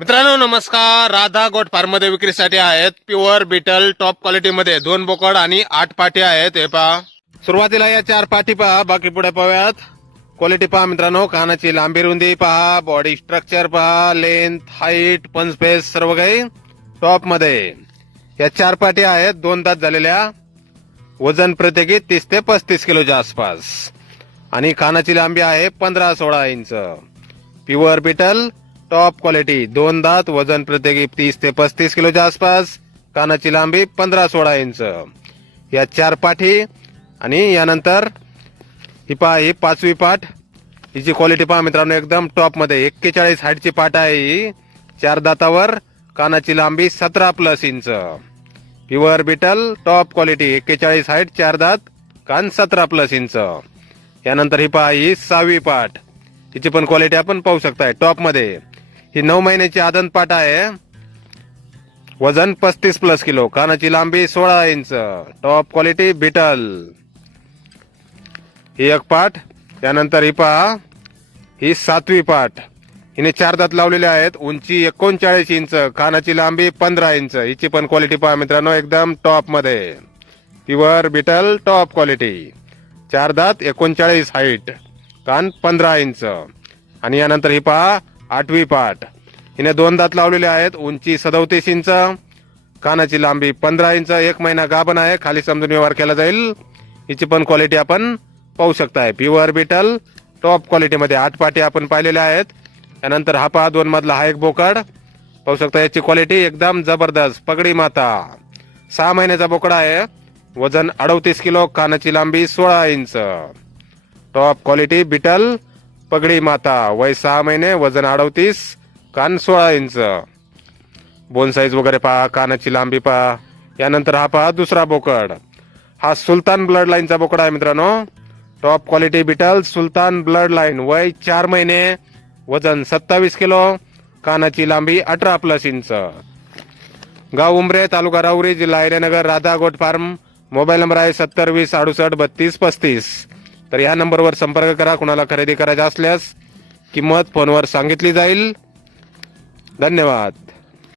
मित्रांनो नमस्कार. राधा गोट फार्ममध्ये विक्रीसाठी आहेत. प्युअर बिटल टॉप क्वालिटी मध्ये दोन बोकड आणि आठ पाठी आहेत. हे पहा. सुरुवातीला या चार पाठी पहा. बाकी पुढे पाहूयात. क्वालिटी पहा मित्रांनो. कानाची लांबी रुंदी पहा. बॉडी स्ट्रक्चर पहा. लेंथ हाईट पंचफेस सर्व काही टॉपमध्ये या चार पाठी आहेत. दोन तास झालेल्या. वजन प्रत्येकी तीस ते पस्तीस किलोच्या आसपास. आणि कानाची लांबी आहे पंधरा सोळा inch. Pure Beetal top quality दोन दात वजन प्रत्येकी तीस ते पस्तीस किलोच्या आसपास कानाची लांबी पंधरा सोळा इंच. या चार पाठी आणि यानंतर ही पा ही पाचवी पाठ हिची क्वालिटी पहा मित्रांनो एकदम टॉपमध्ये एक्केचाळीस हाईटची पाठ आहे ही. चार दातावर कानाची लांबी सतरा plus inch. Pure Beetal top quality एक्केचाळीस हाईट चार दात कान सतरा प्लस इंच. यानंतर ही पहा ही सहावी पाठ. हिची पण क्वालिटी आपण पाहू शकताय टॉपमध्ये. मध्ये ही नऊ महिन्याची आदन पाठ आहे. वजन पस्तीस प्लस किलो कानाची लांबी सोळा इंच टॉप क्वालिटी बिटल ही एक पाठ त्यानंतर ही पहा ही सातवी पाठ हिने चार दात लावलेले आहेत उंची एकोणचाळीस इंच कानाची लांबी पंधरा इंच. हिची पण क्वालिटी पहा मित्रांनो एकदम टॉपमध्ये. प्युअर बिटल टॉप क्वालिटी चार दात एकोणचाळीस हाईट कान पंधरा इंच. आणि यानंतर ही पहा आठवी पाठ. हिने दोन दात लावलेले आहेत. उंची सदोतीस इंच कानाची लांबी पंधरा इंच एक महिना गाभण आहे. खाली समजून व्यवहार केला जाईल. हिची पण क्वालिटी आपण पाहू शकताय. प्युअर बिटल टॉप क्वालिटीमध्ये आठ पाटी आपण पाहिलेल्या आहेत. त्यानंतर हा पहा दोन मधला हा एक बोकड. पाहू शकता याची क्वालिटी एकदम जबरदस्त. पगडी माता. सहा महिन्याचा बोकडा आहे. वजन अडतीस किलो कानाची लांबी सोळा इंच. टॉप क्वालिटी बिटल पगडी माता वय सहा महिने वजन अडवतीस कान सोळा इंच. बोन साईज वगैरे पहा कानाची लांबी पहा. यानंतर हा पहा दुसरा बोकड. हा सुलतान ब्लड लाईनचा बोकड आहे मित्रांनो. Top quality Beetal Sultan blood line वय चार महिने वजन सत्तावीस किलो कानाची लांबी अठरा प्लस इंच गाव उमरे तालुका राऊरी जिल्हा हिरेनगर Radha goat farm. Mobile number आहे सत्तर वीस अडुसष्ट बत्तीस पस्तीस. तर या नंबरवर संपर्क करा कुणाला खरेदी करायचा असल्यास किंमत फोनवर सांगितली जाईल. धन्यवाद.